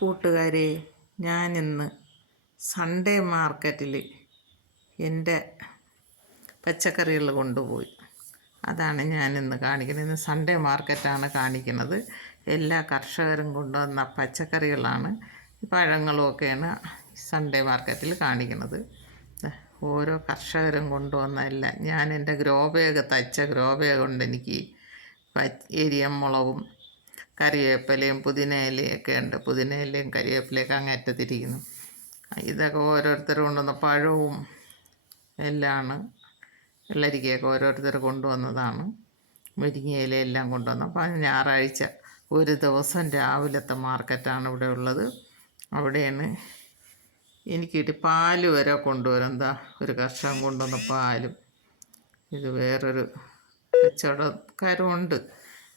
കൂട്ടുകാരെ, ഞാനിന്ന് സൺഡേ മാർക്കറ്റിൽ എൻ്റെ പച്ചക്കറികൾ കൊണ്ടുപോയി. അതാണ് ഞാനിന്ന് കാണിക്കുന്നത്. ഇന്ന് സൺഡേ മാർക്കറ്റാണ് കാണിക്കുന്നത്. എല്ലാ കർഷകരും കൊണ്ടുവന്ന പച്ചക്കറികളാണ്, പഴങ്ങളുമൊക്കെയാണ് സൺഡേ മാർക്കറ്റിൽ കാണിക്കുന്നത്. ഓരോ കർഷകരും കൊണ്ടുവന്ന എല്ലാം ഞാൻ എൻ്റെ തയ്ച്ച ഗ്രോ ബാഗ് കൊണ്ട് എനിക്ക് എരിയമുളകും കറിവേപ്പിലയും പുതിനയിലയൊക്കെ ഉണ്ട്. പുതിനയിലയും കറിവേപ്പിലയൊക്കെ അങ്ങേറ്റത്തിരിക്കുന്നു. ഇതൊക്കെ ഓരോരുത്തർ കൊണ്ടുവന്ന പഴവും എല്ലാമാണ്. വെള്ളരിക്കയൊക്കെ ഓരോരുത്തർ കൊണ്ടുവന്നതാണ്. മുരിങ്ങയില എല്ലാം കൊണ്ടുവന്നു. അപ്പോൾ ഞായറാഴ്ച ഒരു ദിവസം രാവിലത്തെ മാർക്കറ്റാണ് ഇവിടെ ഉള്ളത്. അവിടെയാണ് എനിക്ക് പാല് വരെ കൊണ്ടുവരും. എന്താ, ഒരു കർഷകൻ കൊണ്ടുവന്ന പാലും. ഇത് വേറൊരു കച്ചവടക്കാരുമുണ്ട്.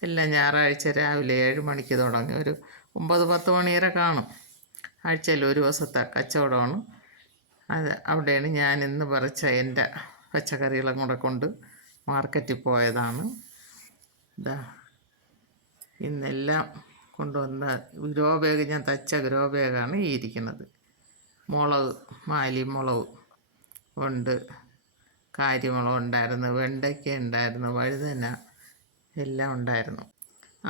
എല്ലാം ഞായറാഴ്ച രാവിലെ 7 മണിക്ക് തുടങ്ങി ഒരു 9-10 മണി വരെ കാണും. ആഴ്ചയിൽ ഒരു ദിവസത്തെ കച്ചവടമാണ് അത്. അവിടെയാണ് ഞാൻ ഇന്ന് പറിച്ച എൻ്റെ പച്ചക്കറികളും കൂടെ കൊണ്ട് മാർക്കറ്റിൽ പോയതാണ്. ഇതാ ഇന്നെല്ലാം കൊണ്ടുവന്ന ഗ്രോ ബാഗ്, ഞാൻ തയ്ച്ച ഗ്രോ ബാഗാണ് ഈ ഇരിക്കുന്നത്. മാലിമുളക് ഉണ്ട്, കാരിമുളക് ഉണ്ടായിരുന്നു, വെണ്ടയ്ക്ക ഉണ്ടായിരുന്നു, വഴുതന എല്ലാം ഉണ്ടായിരുന്നു.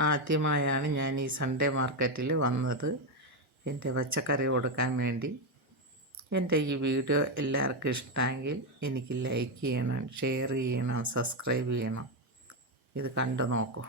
ആദ്യമായാണ് ഞാൻ ഈ സൺഡേ മാർക്കറ്റിൽ വന്നത് എൻ്റെ പച്ചക്കറി കൊടുക്കാൻ വേണ്ടി. എൻ്റെ ഈ വീഡിയോ എല്ലാവർക്കും ഇഷ്ടമെങ്കിൽ എനിക്ക് ലൈക്ക് ചെയ്യണം, ഷെയർ ചെയ്യണം, സബ്സ്ക്രൈബ് ചെയ്യണം. ഇത് കണ്ടു നോക്കൂ.